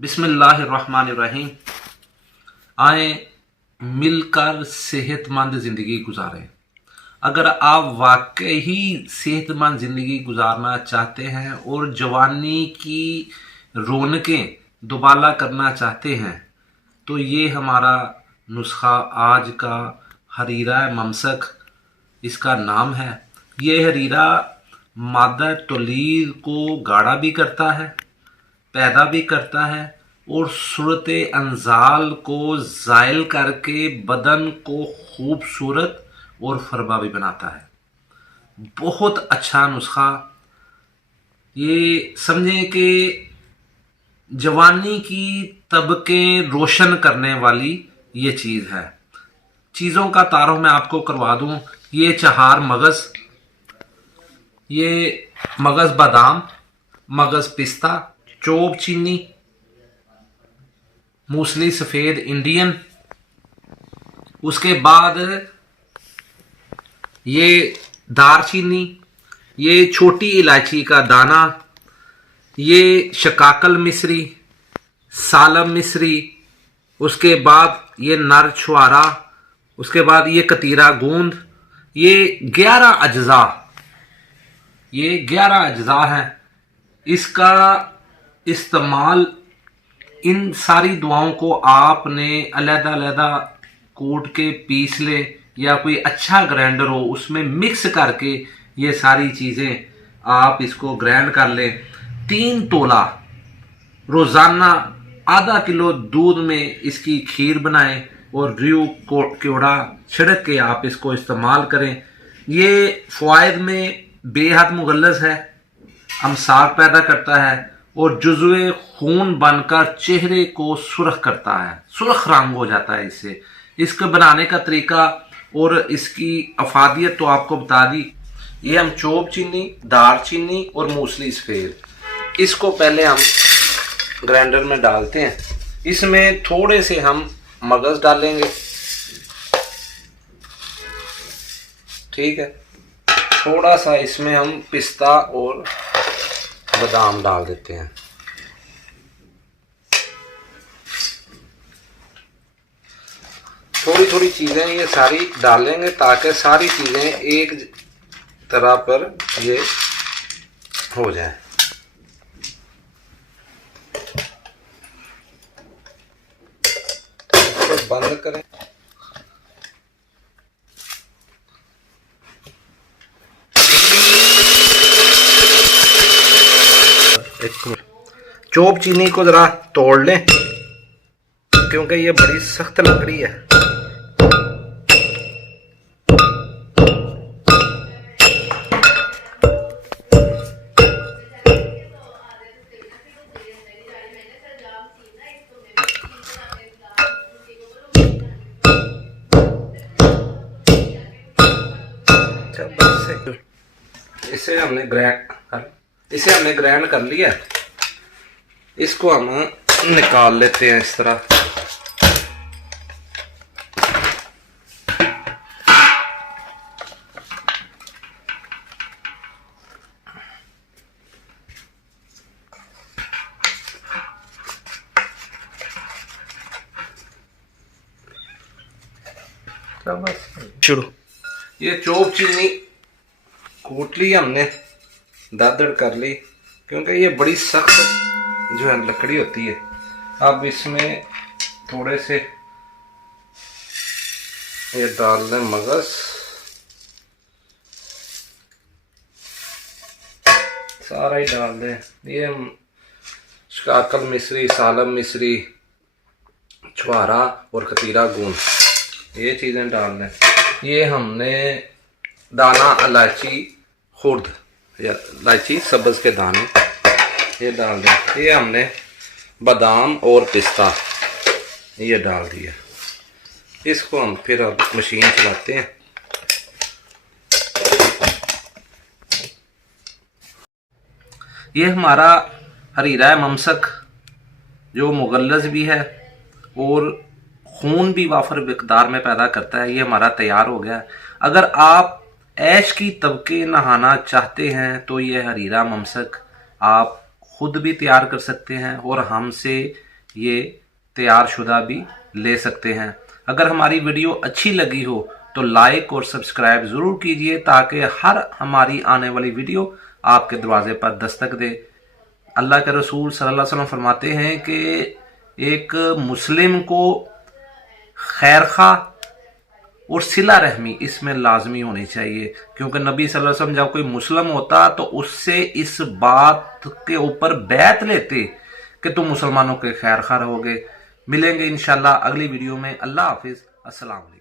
बिस्मिल्लाहिर्रहमानिर्रहीम। आए मिलकर सेहतमंद ज़िंदगी गुजारें। अगर आप वाकई ही सेहतमंद ज़िंदगी गुजारना चाहते हैं और जवानी की रौनकें दोबारा करना चाहते हैं तो ये हमारा नुस्खा आज का हरीरा ममसक इसका नाम है। ये हरीरा मादा तौलीद को गाढ़ा भी करता है, पैदा भी करता है और सूरत अंजाल को ज़ायल करके बदन को खूबसूरत और फरबा भी बनाता है। बहुत अच्छा नुस्खा। ये समझें कि जवानी की तबकें रोशन करने वाली ये चीज़ है। चीज़ों का तारुफ मैं आपको करवा दूं। ये चहार मगज़, ये मगज़ बादाम, मगज़ पिस्ता, चोब चीनी, मूसली सफ़ेद इंडियन, उसके बाद ये दारचीनी, ये छोटी इलायची का दाना, ये शकाकल मिश्री, सालम मिश्री, उसके बाद ये नर छुआरा, उसके बाद ये कतीरा गूंद। ये 11 अज्जा, ये 11 अज्जा हैं। इसका इस्तेमाल इन सारी दुआओं को आपने अलग-अलग कूट के पीस ले या कोई अच्छा ग्राइंडर हो उसमें मिक्स करके ये सारी चीज़ें आप इसको ग्राइंड कर लें। 3 तोला रोज़ाना आधा किलो दूध में इसकी खीर बनाएं और ड्रू क्योड़ा छिड़क के आप इसको इस्तेमाल करें। ये फ़वाइद में बेहद मुगल्लज़ है, अमसाक पैदा करता है और जुज़्वे खून बनकर चेहरे को सुर्ख करता है, सुर्ख रंग हो जाता है इससे। इसके बनाने का तरीका और इसकी अफादियत तो आपको बता दी। ये हम चोब चीनी, दार चीनी और मूसली सफ़ेद, इसको पहले हम ग्राइंडर में डालते हैं। इसमें थोड़े से हम मगज़ डालेंगे, ठीक है। थोड़ा सा इसमें हम पिस्ता और बादाम डाल देते हैं। थोड़ी थोड़ी चीज़ें ये सारी डालेंगे ताकि सारी चीज़ें एक तरह पर ये हो जाए। तो बंद करें। चोब चीनी को ज़रा तोड़ लें क्योंकि ये बड़ी सख्त लकड़ी है। इसे हमने ग्राइंड कर लिया। इसको हम निकाल लेते हैं इस तरह। शुरू। ये चोब चीनी कूट ली हमने, दादड़ कर ली क्योंकि ये बड़ी सख्त जो है लकड़ी होती है। अब इसमें थोड़े से ये डाल दें मगज़, सारा ही डाल दें। ये शकाकल मिश्री, सालम मिश्री, छुआरा और कतीरा गूंद, ये चीज़ें डाल दें। ये हमने दाना इलायची खुर्द या इलायची सब्ज़ के दाने ये डाल दें। ये हमने बादाम और पिस्ता ये डाल दिया। इसको हम फिर अब मशीन चलाते हैं। ये हमारा हरीरा ममसक जो मुगल्लज़ भी है और खून भी वाफर मिक़दार में पैदा करता है, ये हमारा तैयार हो गया। अगर आप ऐश की तबके नहाना चाहते हैं तो ये हरीरा ममसक आप खुद भी तैयार कर सकते हैं और हमसे ये तैयार शुदा भी ले सकते हैं। अगर हमारी वीडियो अच्छी लगी हो तो लाइक और सब्सक्राइब ज़रूर कीजिए ताकि हर हमारी आने वाली वीडियो आपके दरवाजे पर दस्तक दे। अल्लाह के रसूल सल्लल्लाहु अलैहि वसल्लम फरमाते हैं कि एक मुस्लिम को खैरखा और सिला रहमी इसमें लाजमी होनी चाहिए, क्योंकि नबी सल्लल्लाहु अलैहि वसल्लम जब कोई मुस्लिम होता तो उससे इस बात के ऊपर बैत लेते कि तुम मुसलमानों के खैरखा रहोगे। मिलेंगे इंशाल्लाह अगली वीडियो में। अल्लाह हाफिज। अस्सलाम वालेकुम।